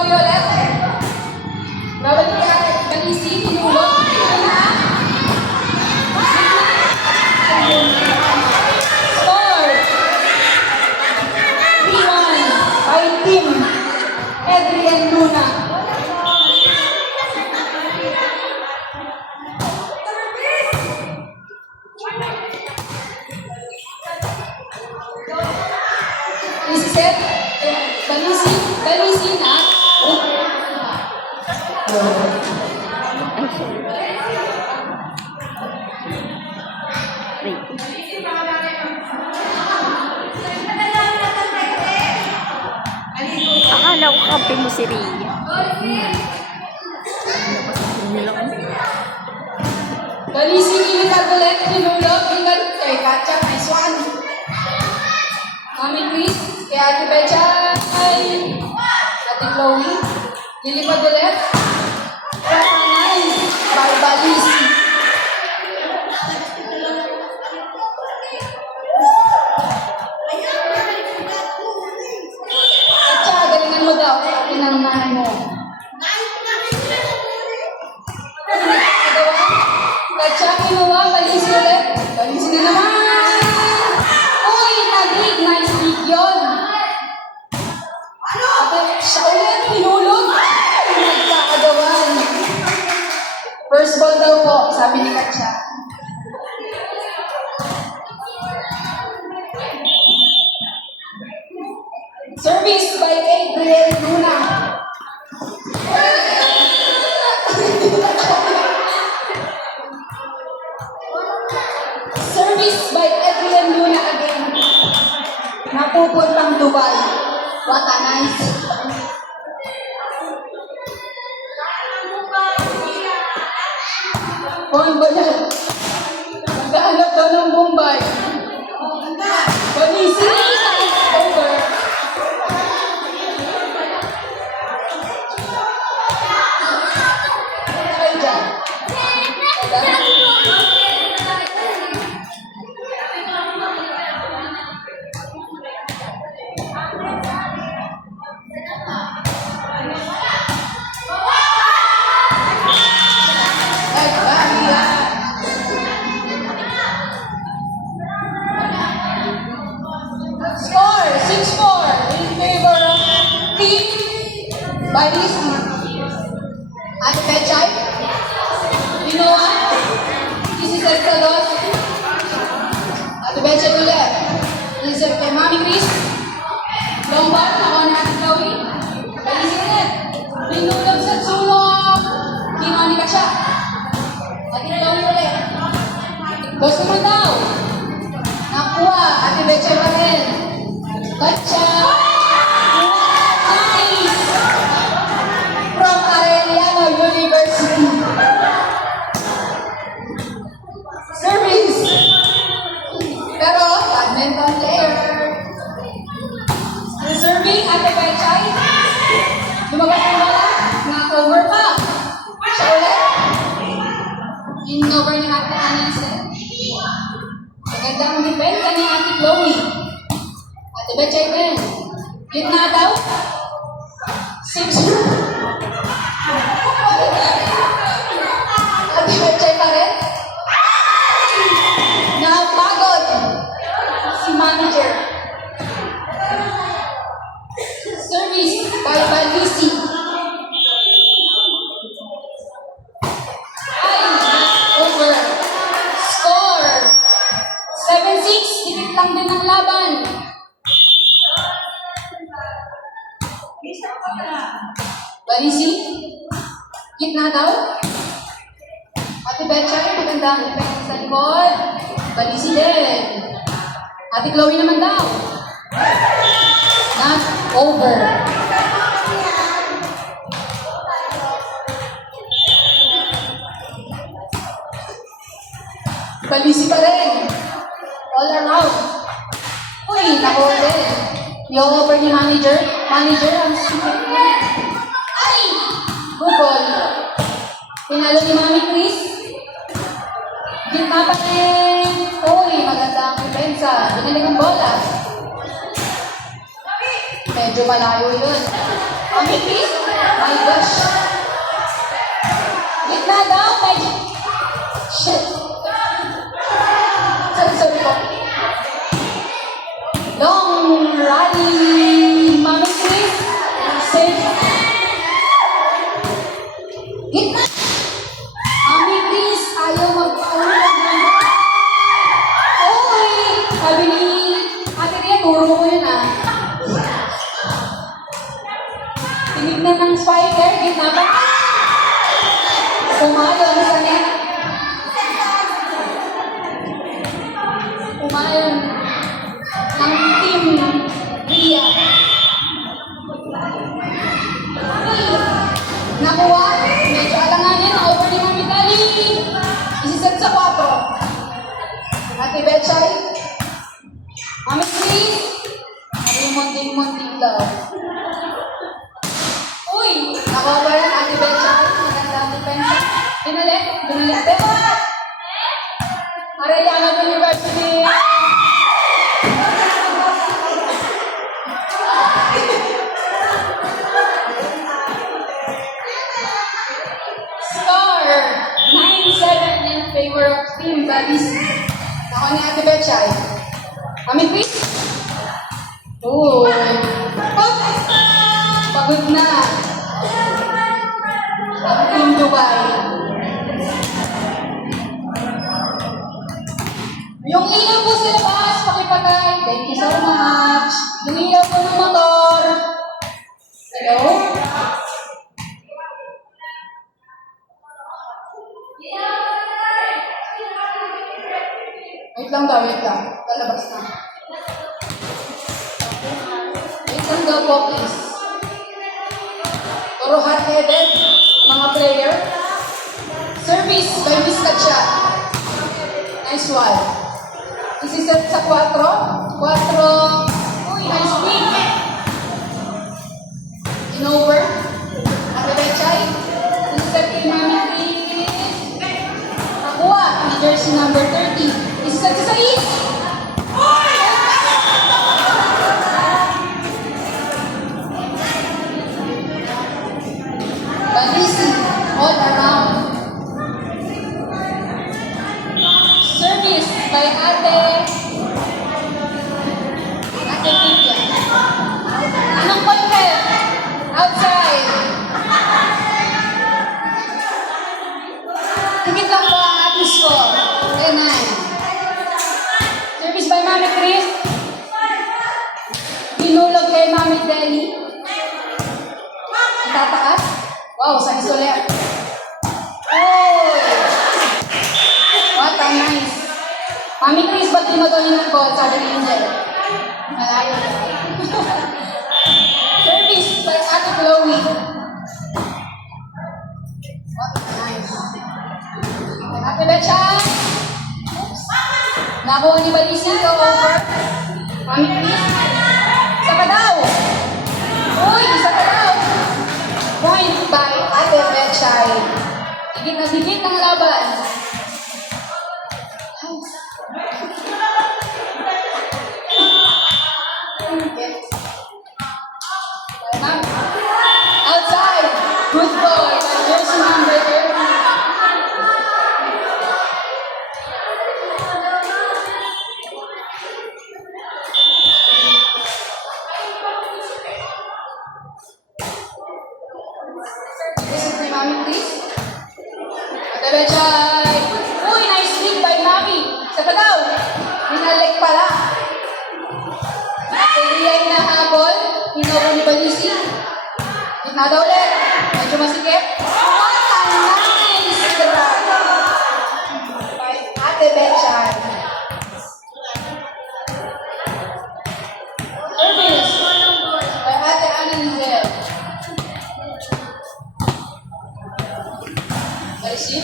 Chloe ulit. Babalik ka. Balisi, tinulog. Score. 3-1. By team. Edri and Luna. Set. Balisi na. Akala ko kampi mo si Rhea. Balisi nilipat ulit. Hinulog. Ingat kay Katya. Nice one. Mami Chris. Kay Ate Becha. Ate Chloe. Nilipat ulit. Nice. By Balisi. Katya, galingan mo daw. Pinang nanay mo. Katya, kinuha. Balisi ulit. Balisi na naman. Uy, nagig. Nice pick yun. Siya ulit. Hinulog. Nagkakagawan. First ball daw po, sabi ni Katya. Service by Adrian Luna. Service by Adrian Luna again. Napupuntang Dubai. What a nice. Juan Bayan. Naghahanap daw ng Mumbai. Balisi. Over. Ay, dyan. Score 6-4 in favor of team Balisi. Ate Pechay, Dinoa, Kisi Sertados, Ate Pechay ulit. Reserve kay Mami Chris. Lombard, ako na Ate Chloe. Balisi ulit. Binulog sa sulong. Ginawa ni Katya. Ate Chloe ulit. Boss naman daw. Nakuha, Ate Pechay pa rin. Katya. Nice. From Arellano University. Service. Pero, badminton player. Serving, Ate Pechay. Lumabas ang bola. Na-over pa. Siya ulit. In-over ni Ate Anise. Magandang depensa ni Ate Chloe. Ate Bechay din. Gitna daw. 6. Ate Bechay pa rin. Napagod si manager. Service by Balisi. Ay, over. Score 7-6. Tipit lang din ang laban. Balisi. Gitna daw. Ate Bechay, magandang effect sa likod. Balisi din. Ate Chloe naman daw. Not over. Balisi pa rin. All around. Uy, na-over din. I-over ni manager. Manager, ang super. Ay! Good ball. Pinalo ni Mami Chris. Gitna pa rin. Uy, maganda ang depensa. Binilig ang bola. Medyo malayo yun. Mami Chris? My gosh. Gitna daw, medyo. Shit. Sorry po. Long rally, Mami Chris. Safe. Gitna. Mami Chris, ayaw magpaulog naman. Oy! Sabi ni Ate Ria, turo mo yun ah. Tinignan ng spiker, gitna ba? Pumayon sa net. Pumayon ng team Ria. Nakuha. Medyo alanganin. Na-over ni Mami Dali. Isiset sa 4. Ate Betchay. Mami Chris. Mami munting-munting daw. Uy! Nakuha yan Ate Betchay. Magandang depensa. Binalik. Beba! Arellano University. Score 9-7 in favor of Team Balisi. Ako ni Ate Betchay. Mami Chris? Oh. Pagod na. Ang Team Dubai. Yung ilaw po sa labas, pakipagay. Thank you so much. Yung ilaw po ng motor. Hello? Wait lang daw, wait lang. Lalabas na. Wait lang daw po, please. Puro hot-headed, mga player. Service by Miss Katya. Nice one. Isiset sa 4. 4. Uy, nice win. In-over. Ate Betchay. Isiset kay Mami Chris. Nakuha. Ni jersey number 30. Isiset sa 6. Balisi. All around. Service by Ate Vivian. Anong content? Outside. Tigit lang po ang ating score. 10-9. Service by Mami Chris. Binulog kay Mami Deli. Itataas. Wow, sa isoler. Oh! What a nice. Mami Chris, ba't di mo gawin ng goal? Sabi ni Angel. Malayo. Service by Ate Chloe. What a nice. Ate Betchay. Oops. Nakuha ni Balisi ko over. Mami Chris. Isa pa daw. Uy, isa pa daw. Point by Ate Betchay. Higit na higit ang laban. Outside. Good boy. Jersey number 30. This is my Mami Chris. Ate Betchay. Uy, nice lead by Mami. Sa daw. Binalik pala. Ate na habol. Hinobo ni Balisi. Gitna daw ulit. Medyo masikip. What a nice grab by Ate Betchay. Service by Ate Annelizel. Balisi.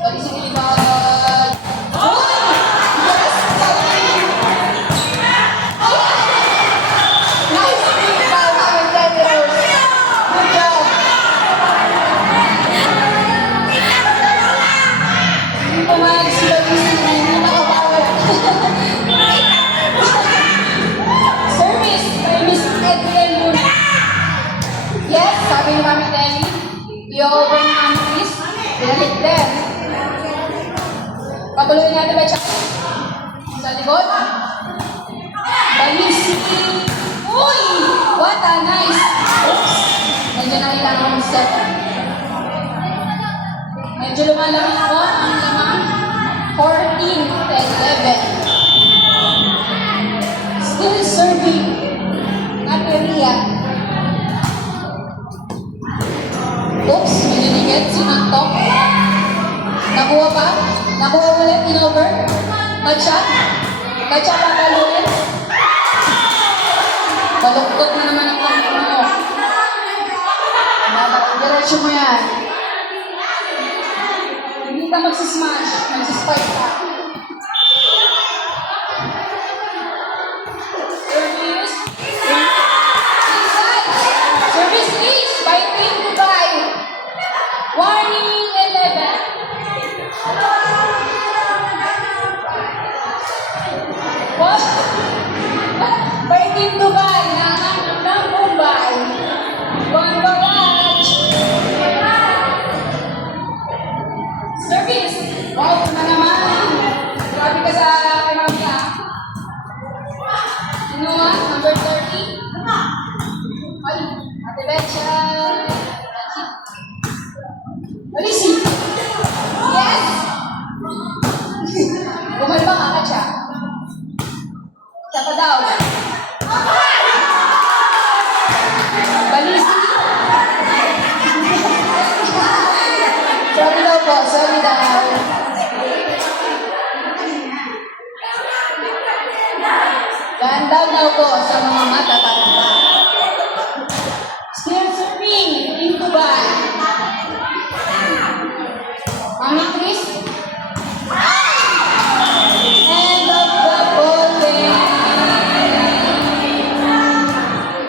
Balisi nilibag. Uy! Yes! Nice pick by Mami Deli Rose. Good job. Pechay. Sa likod. Balisi. Uy! What a nice. Oops. Medyo nakita ko ang step. Medyo lumalaki po ang lamang. 14-11. Still serving. Naperia. Oops, maniligid. Sinantok. Nakuha pa. Nakuha ulit. In-over. Nag-shot. Nag-shot papaluin. Baluktot na naman ang kamay mo. Diretso mo yan. Hindi ka magsismash. Magsispark ka.